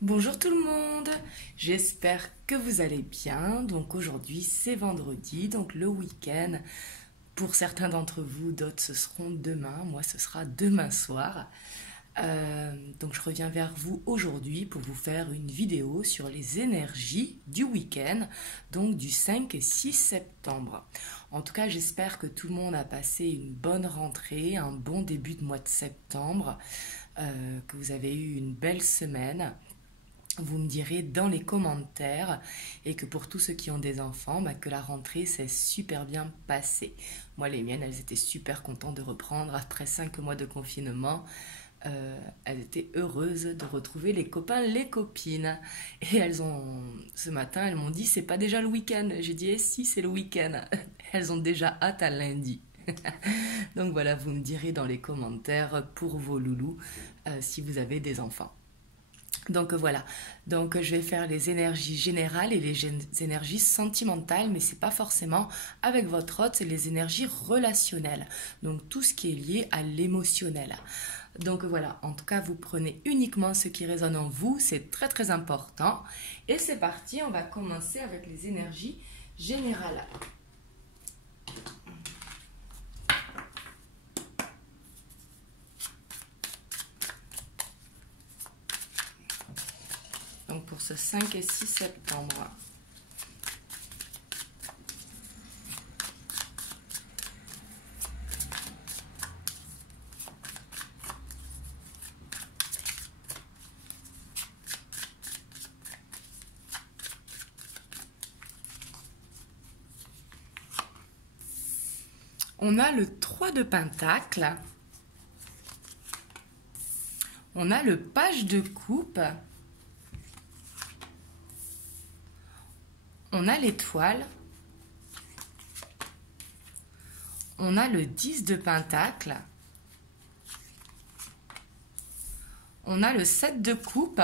Bonjour tout le monde, j'espère que vous allez bien. Donc aujourd'hui c'est vendredi, donc le week-end. Pour certains d'entre vous, d'autres ce seront demain, moi ce sera demain soir. Donc je reviens vers vous aujourd'hui pour vous faire une vidéo sur les énergies du week-end, donc du 5 et 6 septembre. En tout cas j'espère que tout le monde a passé une bonne rentrée, un bon début de mois de septembre, que vous avez eu une belle semaine. Vous me direz dans les commentaires et que pour tous ceux qui ont des enfants, que la rentrée s'est super bien passée. Moi, les miennes, elles étaient super contentes de reprendre après 5 mois de confinement. Elles étaient heureuses de retrouver les copains, les copines. Et ce matin, elles m'ont dit, c'est pas déjà le week-end. J'ai dit, eh si, c'est le week-end. Elles ont déjà hâte à lundi. Donc voilà, vous me direz dans les commentaires pour vos loulous si vous avez des enfants. Donc voilà, donc je vais faire les énergies générales et les énergies sentimentales, mais c'est pas forcément avec votre hôte, c'est les énergies relationnelles. Donc tout ce qui est lié à l'émotionnel. Donc voilà, en tout cas vous prenez uniquement ce qui résonne en vous, c'est très très important. Et c'est parti, on va commencer avec les énergies générales. Donc pour ce 5 et 6 septembre. On a le 3 de Pentacle. On a le page de coupe. On a l'étoile. On a le 10 de Pentacle. On a le 7 de coupe.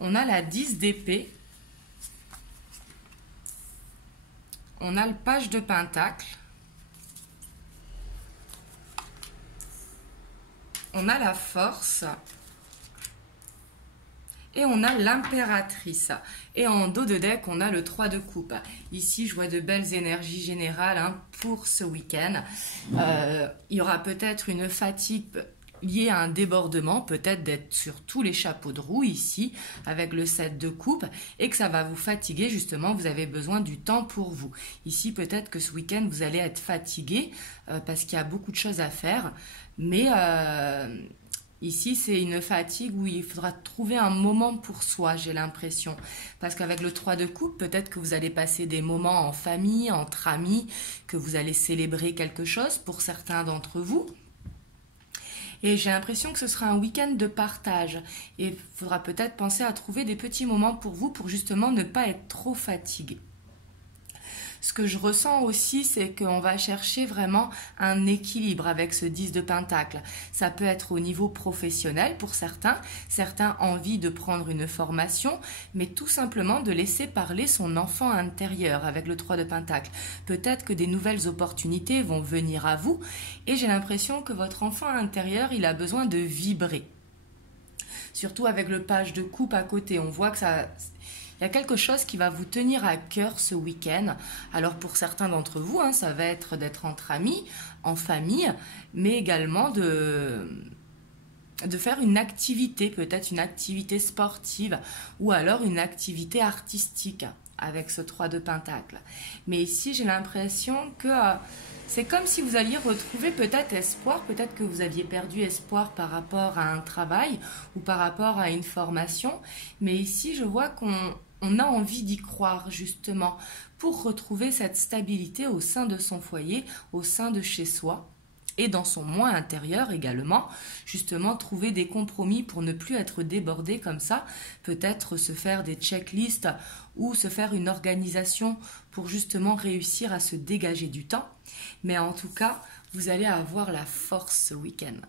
On a la 10 d'épée. On a le page de Pentacle. On a la force. Et on a l'impératrice. Et en dos de deck, on a le 3 de coupe. Ici, je vois de belles énergies générales pour ce week-end. Il y aura peut-être une fatigue liée à un débordement, peut-être d'être sur tous les chapeaux de roue ici, avec le 7 de coupe, et que ça va vous fatiguer, justement, vous avez besoin du temps pour vous. Ici, peut-être que ce week-end, vous allez être fatigué, parce qu'il y a beaucoup de choses à faire, mais... Ici, c'est une fatigue où il faudra trouver un moment pour soi, j'ai l'impression. Parce qu'avec le 3 de coupe, peut-être que vous allez passer des moments en famille, entre amis, que vous allez célébrer quelque chose pour certains d'entre vous. Et j'ai l'impression que ce sera un week-end de partage. Et il faudra peut-être penser à trouver des petits moments pour vous pour justement ne pas être trop fatigué. Ce que je ressens aussi, c'est qu'on va chercher vraiment un équilibre avec ce 10 de Pentacle. Ça peut être au niveau professionnel pour certains. Certains ont envie de prendre une formation, mais tout simplement de laisser parler son enfant intérieur avec le 3 de Pentacle. Peut-être que des nouvelles opportunités vont venir à vous et j'ai l'impression que votre enfant intérieur, il a besoin de vibrer. Surtout avec le page de coupe à côté, on voit que ça... Il y a quelque chose qui va vous tenir à cœur ce week-end. Alors pour certains d'entre vous, ça va être d'être entre amis, en famille, mais également de faire une activité, peut-être une activité sportive ou alors une activité artistique avec ce 3 de Pentacle. Mais ici, j'ai l'impression que c'est comme si vous alliez retrouver peut-être espoir, peut-être que vous aviez perdu espoir par rapport à un travail ou par rapport à une formation. Mais ici, je vois qu'on a envie d'y croire justement pour retrouver cette stabilité au sein de son foyer, au sein de chez soi. Et dans son moi intérieur également, justement trouver des compromis pour ne plus être débordé comme ça, peut-être se faire des checklists ou se faire une organisation pour justement réussir à se dégager du temps. Mais en tout cas, vous allez avoir la force ce week-end.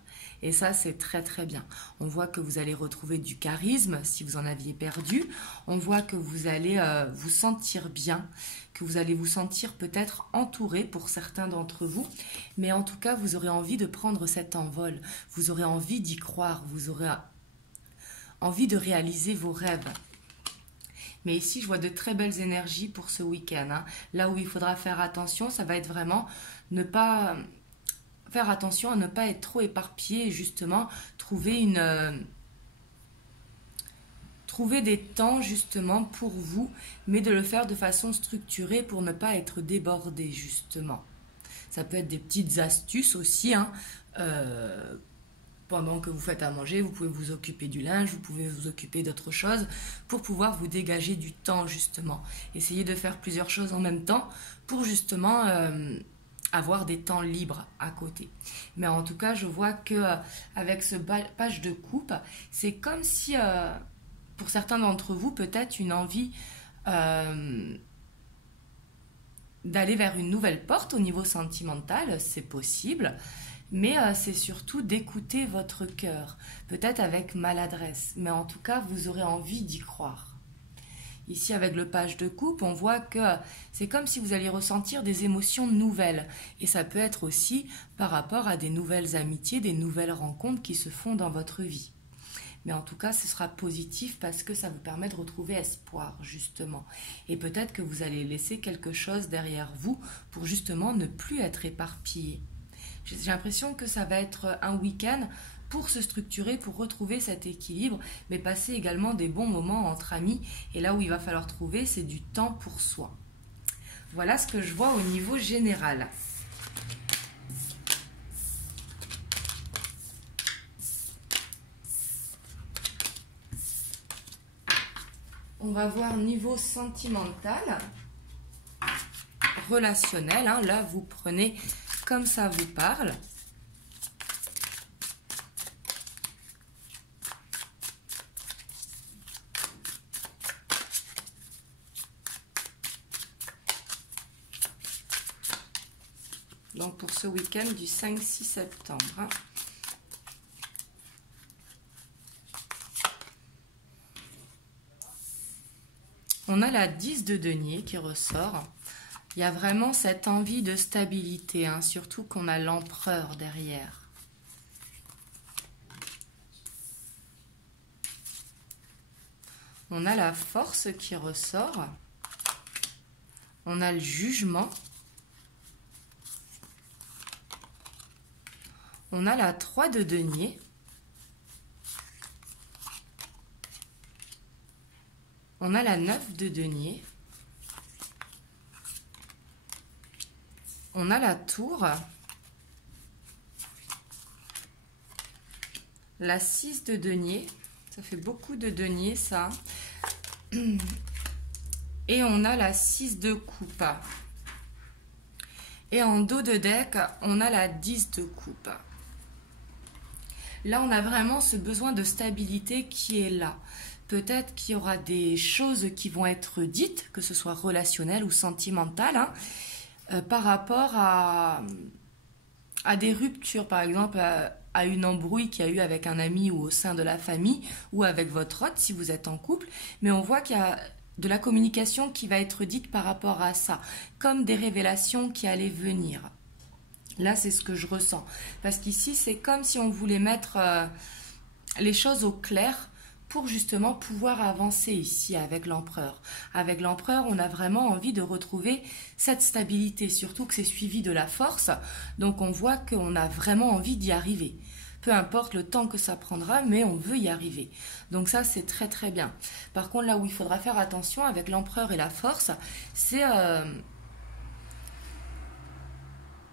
Et ça, c'est très très bien. On voit que vous allez retrouver du charisme si vous en aviez perdu. On voit que vous allez vous sentir bien, que vous allez vous sentir peut-être entouré pour certains d'entre vous. Mais en tout cas, vous aurez envie de prendre cet envol. Vous aurez envie d'y croire. Vous aurez envie de réaliser vos rêves. Mais ici, je vois de très belles énergies pour ce week-end, hein. Là où il faudra faire attention, ça va être vraiment ne pas faire attention à ne pas être trop éparpillé et justement trouver des temps justement pour vous, mais de le faire de façon structurée pour ne pas être débordé justement. Ça peut être des petites astuces aussi, hein. Pendant que vous faites à manger, vous pouvez vous occuper du linge, vous pouvez vous occuper d'autres choses pour pouvoir vous dégager du temps justement. Essayez de faire plusieurs choses en même temps pour justement avoir des temps libres à côté. Mais en tout cas, je vois que avec ce page de coupe, c'est comme si pour certains d'entre vous, peut-être une envie d'aller vers une nouvelle porte au niveau sentimental, c'est possible. Mais c'est surtout d'écouter votre cœur, peut-être avec maladresse, mais en tout cas, vous aurez envie d'y croire. Ici, avec le page de coupe, on voit que c'est comme si vous alliez ressentir des émotions nouvelles. Et ça peut être aussi par rapport à des nouvelles amitiés, des nouvelles rencontres qui se font dans votre vie. Mais en tout cas, ce sera positif parce que ça vous permet de retrouver espoir, justement. Et peut-être que vous allez laisser quelque chose derrière vous pour justement ne plus être éparpillé. J'ai l'impression que ça va être un week-end pour se structurer, pour retrouver cet équilibre, mais passer également des bons moments entre amis. Et là où il va falloir trouver, c'est du temps pour soi. Voilà ce que je vois au niveau général. On va voir niveau sentimental, relationnel. Hein, là, vous prenez comme ça vous parle. Donc pour ce week-end du 5-6 septembre. Hein. On a la 10 de denier qui ressort. Il y a vraiment cette envie de stabilité, hein, surtout qu'on a l'empereur derrière. On a la force qui ressort. On a le jugement. On a la 3 de denier. On a la 9 de denier. On a la tour, la 6 de denier, ça fait beaucoup de denier ça, et on a la 6 de coupe. Et en dos de deck, on a la 10 de coupe. Là, on a vraiment ce besoin de stabilité qui est là. Peut-être qu'il y aura des choses qui vont être dites, que ce soit relationnelles ou sentimentales, hein, par rapport à des ruptures, par exemple à une embrouille qu'il y a eu avec un ami ou au sein de la famille ou avec votre hôte si vous êtes en couple, mais on voit qu'il y a de la communication qui va être dite par rapport à ça, comme des révélations qui allaient venir. Là, c'est ce que je ressens, parce qu'ici, c'est comme si on voulait mettre les choses au clair pour justement pouvoir avancer ici avec l'empereur. Avec l'empereur, on a vraiment envie de retrouver cette stabilité, surtout que c'est suivi de la force. Donc on voit qu'on a vraiment envie d'y arriver. Peu importe le temps que ça prendra, mais on veut y arriver. Donc ça, c'est très très bien. Par contre, là où il faudra faire attention avec l'empereur et la force, c'est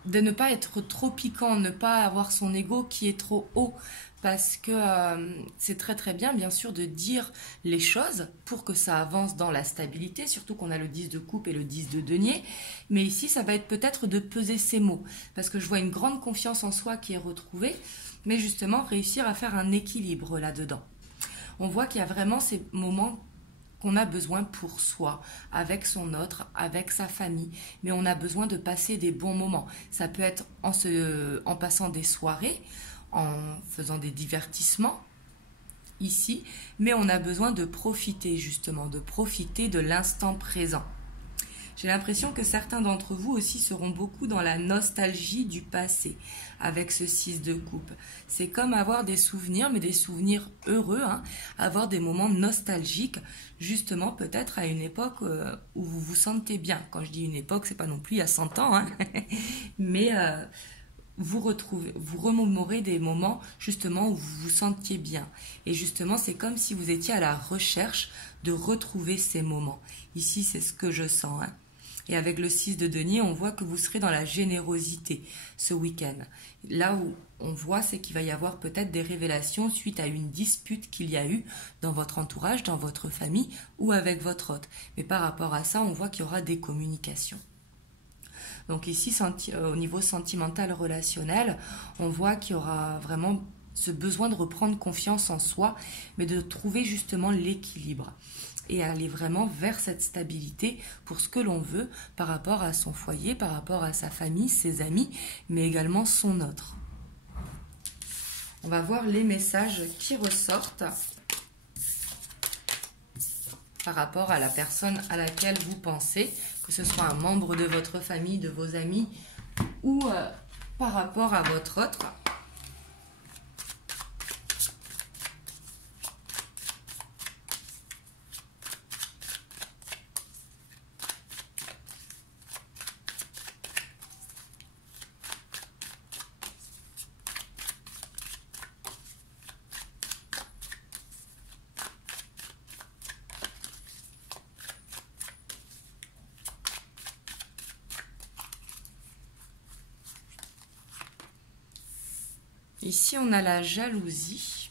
de ne pas être trop piquant, ne pas avoir son ego qui est trop haut. Parce que c'est très très bien sûr de dire les choses pour que ça avance dans la stabilité, surtout qu'on a le 10 de coupe et le 10 de denier. Mais ici, ça va être peut-être de peser ses mots, parce que je vois une grande confiance en soi qui est retrouvée, mais justement réussir à faire un équilibre là-dedans. On voit qu'il y a vraiment ces moments qu'on a besoin pour soi, avec son autre, avec sa famille, mais on a besoin de passer des bons moments. Ça peut être en passant des soirées. en faisant des divertissements ici, mais on a besoin de profiter justement, de profiter de l'instant présent. J'ai l'impression que certains d'entre vous aussi seront beaucoup dans la nostalgie du passé avec ce 6 de coupe. C'est comme avoir des souvenirs, mais des souvenirs heureux, hein, avoir des moments nostalgiques, justement peut-être à une époque où vous vous sentez bien. Quand je dis une époque, c'est pas non plus il y a 100 ans, hein, mais vous remémorez des moments justement où vous vous sentiez bien. Et justement, c'est comme si vous étiez à la recherche de retrouver ces moments. Ici, c'est ce que je sens, hein. Et avec le 6 de denier, on voit que vous serez dans la générosité ce week-end. Là où on voit, c'est qu'il va y avoir peut-être des révélations suite à une dispute qu'il y a eu dans votre entourage, dans votre famille ou avec votre hôte. Mais par rapport à ça, on voit qu'il y aura des communications. Donc ici, au niveau sentimental, relationnel, on voit qu'il y aura vraiment ce besoin de reprendre confiance en soi, mais de trouver justement l'équilibre et aller vraiment vers cette stabilité pour ce que l'on veut par rapport à son foyer, par rapport à sa famille, ses amis, mais également son autre. On va voir les messages qui ressortent par rapport à la personne à laquelle vous pensez, que ce soit un membre de votre famille, de vos amis ou par rapport à votre autre. Ici, on a la jalousie.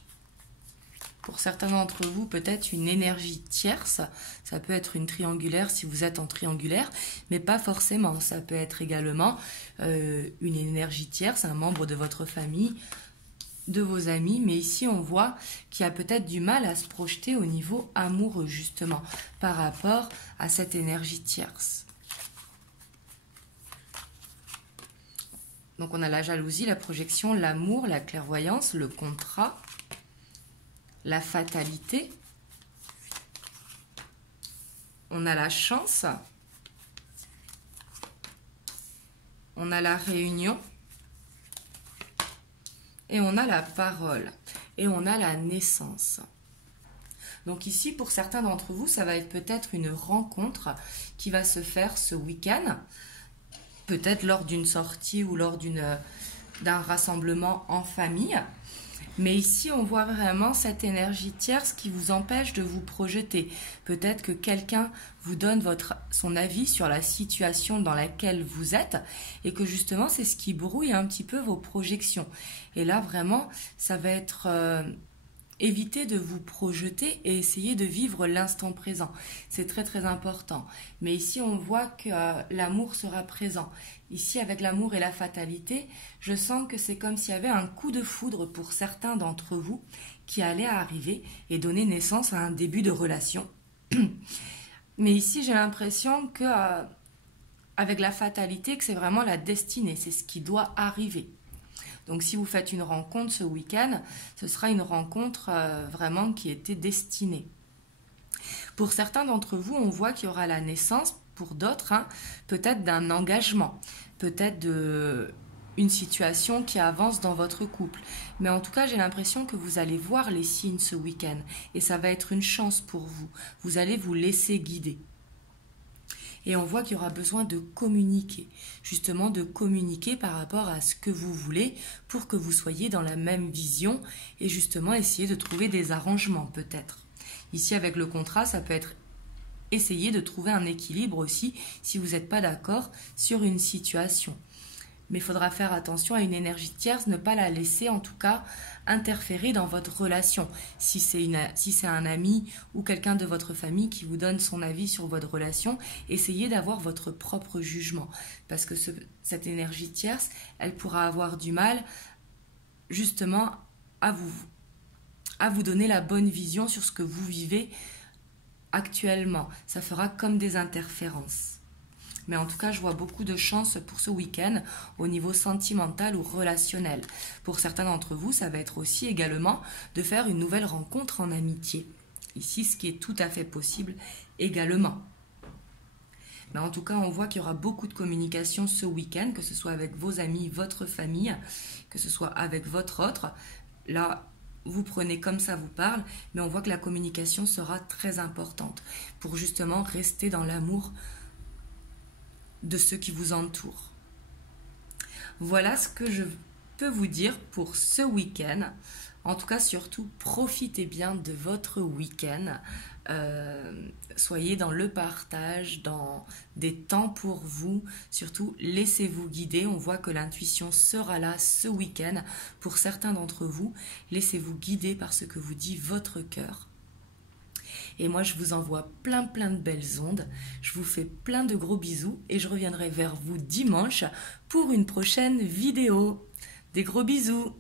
Pour certains d'entre vous, peut-être une énergie tierce. Ça peut être une triangulaire si vous êtes en triangulaire, mais pas forcément. Ça peut être également une énergie tierce, un membre de votre famille, de vos amis. Mais ici, on voit qu'il y a peut-être du mal à se projeter au niveau amoureux, justement, par rapport à cette énergie tierce. Donc on a la jalousie, la projection, l'amour, la clairvoyance, le contrat, la fatalité. On a la chance. On a la réunion. Et on a la parole. Et on a la naissance. Donc ici, pour certains d'entre vous, ça va être peut-être une rencontre qui va se faire ce week-end. Peut-être lors d'une sortie ou lors d'un rassemblement en famille. Mais ici, on voit vraiment cette énergie tierce qui vous empêche de vous projeter. Peut-être que quelqu'un vous donne son avis sur la situation dans laquelle vous êtes et que justement, c'est ce qui brouille un petit peu vos projections. Et là, vraiment, ça va être... évitez de vous projeter et essayez de vivre l'instant présent. C'est très très important. Mais ici, on voit que l'amour sera présent. Ici, avec l'amour et la fatalité, je sens que c'est comme s'il y avait un coup de foudre pour certains d'entre vous qui allait arriver et donner naissance à un début de relation. Mais ici, j'ai l'impression que avec la fatalité, que c'est vraiment la destinée. C'est ce qui doit arriver. Donc si vous faites une rencontre ce week-end, ce sera une rencontre vraiment qui était destinée. Pour certains d'entre vous, on voit qu'il y aura la naissance, pour d'autres, hein, peut-être d'un engagement, peut-être d'une situation qui avance dans votre couple. Mais en tout cas, j'ai l'impression que vous allez voir les signes ce week-end et ça va être une chance pour vous. Vous allez vous laisser guider. Et on voit qu'il y aura besoin de communiquer, justement de communiquer par rapport à ce que vous voulez pour que vous soyez dans la même vision et justement essayer de trouver des arrangements peut-être. Ici avec le contrat, ça peut être essayer de trouver un équilibre aussi si vous n'êtes pas d'accord sur une situation. Mais il faudra faire attention à une énergie tierce, ne pas la laisser en tout cas interférer dans votre relation. Si c'est un ami ou quelqu'un de votre famille qui vous donne son avis sur votre relation, essayez d'avoir votre propre jugement. Parce que cette énergie tierce, elle pourra avoir du mal justement à vous donner la bonne vision sur ce que vous vivez actuellement. Ça fera comme des interférences. Mais en tout cas, je vois beaucoup de chance pour ce week-end au niveau sentimental ou relationnel. Pour certains d'entre vous, ça va être aussi également de faire une nouvelle rencontre en amitié. Ici, ce qui est tout à fait possible également. Mais en tout cas, on voit qu'il y aura beaucoup de communication ce week-end, que ce soit avec vos amis, votre famille, que ce soit avec votre autre. Là, vous prenez comme ça vous parle, mais on voit que la communication sera très importante pour justement rester dans l'amour de ceux qui vous entourent. Voilà ce que je peux vous dire pour ce week-end. En tout cas, surtout, profitez bien de votre week-end. Soyez dans le partage, dans des temps pour vous. Surtout, laissez-vous guider. On voit que l'intuition sera là ce week-end. Pour certains d'entre vous, laissez-vous guider par ce que vous dit votre cœur. Et moi, je vous envoie plein de belles ondes. Je vous fais plein de gros bisous et je reviendrai vers vous dimanche pour une prochaine vidéo. Des gros bisous.